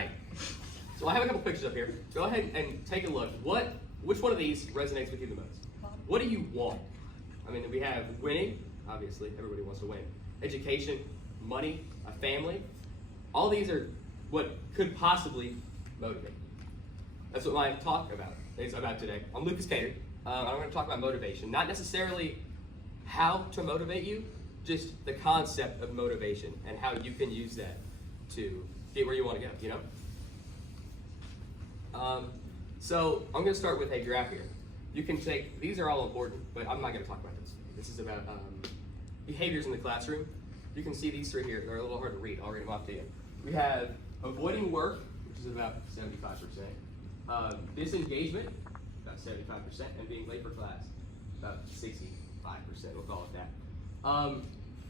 right. So I have a couple pictures up here. Go ahead and take a look. Which one of these resonates with you the most? What do you want? I mean, we have winning. Obviously, everybody wants to win. Education, money, a family. All these are what could possibly motivate. That's what my talk is about today. I'm Lucas Cater. I'm going to talk about motivation. Not necessarily how to motivate you, just the concept of motivation and how you can use that to get where you want to go, you know? So I'm going to start with a graph here. You can take, these are all important, but I'm not going to talk about this. This is about behaviors in the classroom. You can see these three here. They're a little hard to read. I'll read them off to you. We have avoiding work, which is about 75%. Disengagement, about 75%. And being late for class, about 65%. We'll call it that.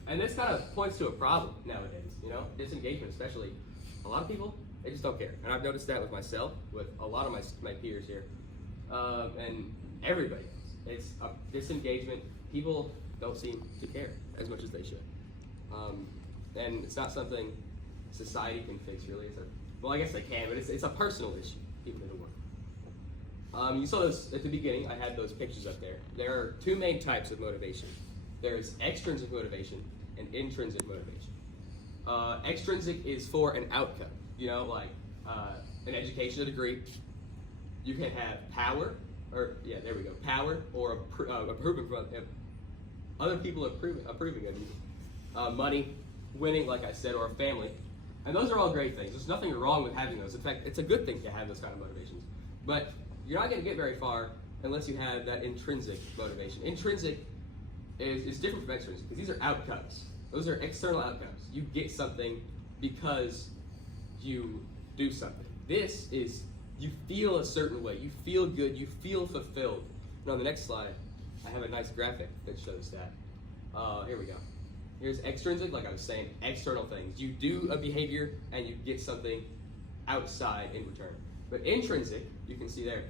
And this kind of points to a problem nowadays, you know? Disengagement especially. A lot of people, they just don't care. And I've noticed that with myself, with a lot of my peers here, and everybody else. It's a disengagement. People don't seem to care as much as they should. And it's not something society can fix, really. Well, I guess they can, but it's a personal issue. People need to work. You saw this at the beginning. I had those pictures up there. There are two main types of motivation. There's extrinsic motivation and intrinsic motivation. Extrinsic is for an outcome. You know, like an education, a degree. You can have power, power, or approving from other people approving of you. Money, winning, like I said, or a family. And those are all great things. There's nothing wrong with having those. In fact, it's a good thing to have those kind of motivations. But you're not going to get very far unless you have that intrinsic motivation. Intrinsic is different from extrinsic because these are outcomes. Those are external outcomes. You get something because you do something. This is, you feel a certain way. You feel good. You feel fulfilled. And on the next slide, I have a nice graphic that shows that. Here we go. Here's extrinsic, like I was saying, external things. You do a behavior and you get something outside in return. But intrinsic, you can see there,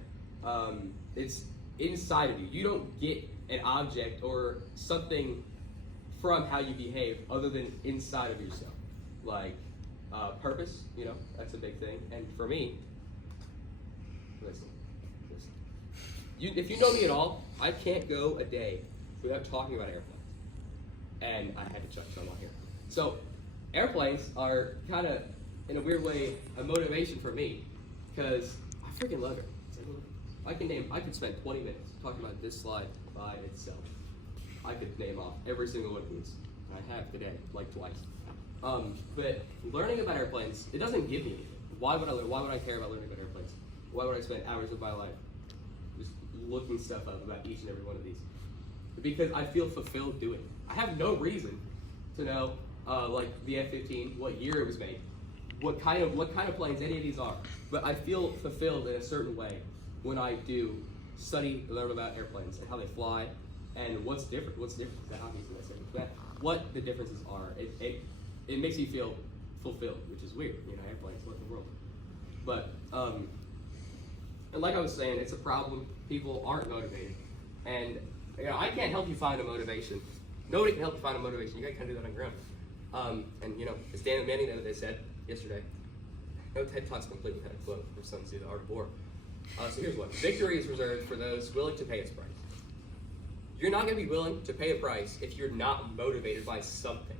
it's inside of you. You don't get an object or something from how you behave other than inside of yourself. Like purpose, you know, that's a big thing. And for me, listen. If you know me at all, I can't go a day without talking about airplanes. And I had to chuck some on here. So airplanes are kind of, in a weird way, a motivation for me because I freaking love it. I could spend 20 minutes talking about this slide by itself. I could name off every single one of these. I have today, like twice. But learning about airplanes, it doesn't give me anything. Why would I care about learning about airplanes? Why would I spend hours of my life just looking stuff up about each and every one of these? Because I feel fulfilled doing it. I have no reason to know, like the F-15, what year it was made, what kind of planes any of these are. But I feel fulfilled in a certain way when I do study and learn about airplanes and how they fly and what's different. Obviously that's different. But what the differences are. It makes me feel fulfilled, which is weird. You know, airplanes, what in the world? But and like I was saying, it's a problem. People aren't motivated, and you know, I can't help you find a motivation. Nobody can help you find a motivation. You gotta kind of do that on your own. And you know, as Dan and Manny know, they said yesterday, no TED Talks complete without a quote from Sun Tzu, The Art of War. So here's one: victory is reserved for those willing to pay its price. You're not gonna be willing to pay a price if you're not motivated by something.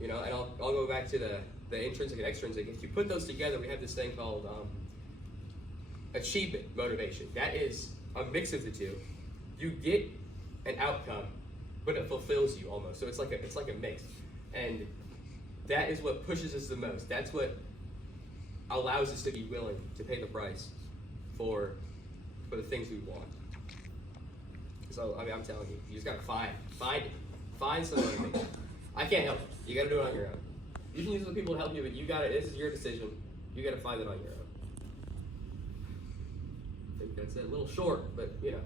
You know, and I'll go back to the intrinsic and extrinsic. If you put those together, we have this thing called achievement motivation. That is a mix of the two. You get an outcome, but it fulfills you almost. So it's like a mix, and that is what pushes us the most. That's what allows us to be willing to pay the price for the things we want. So I mean, I'm telling you, you just gotta find some motivation. I can't help you. You gotta do it on your own. You can use other people to help you, but you gotta. This is your decision. You gotta find it on your own. I think that's it. A little short, but you know.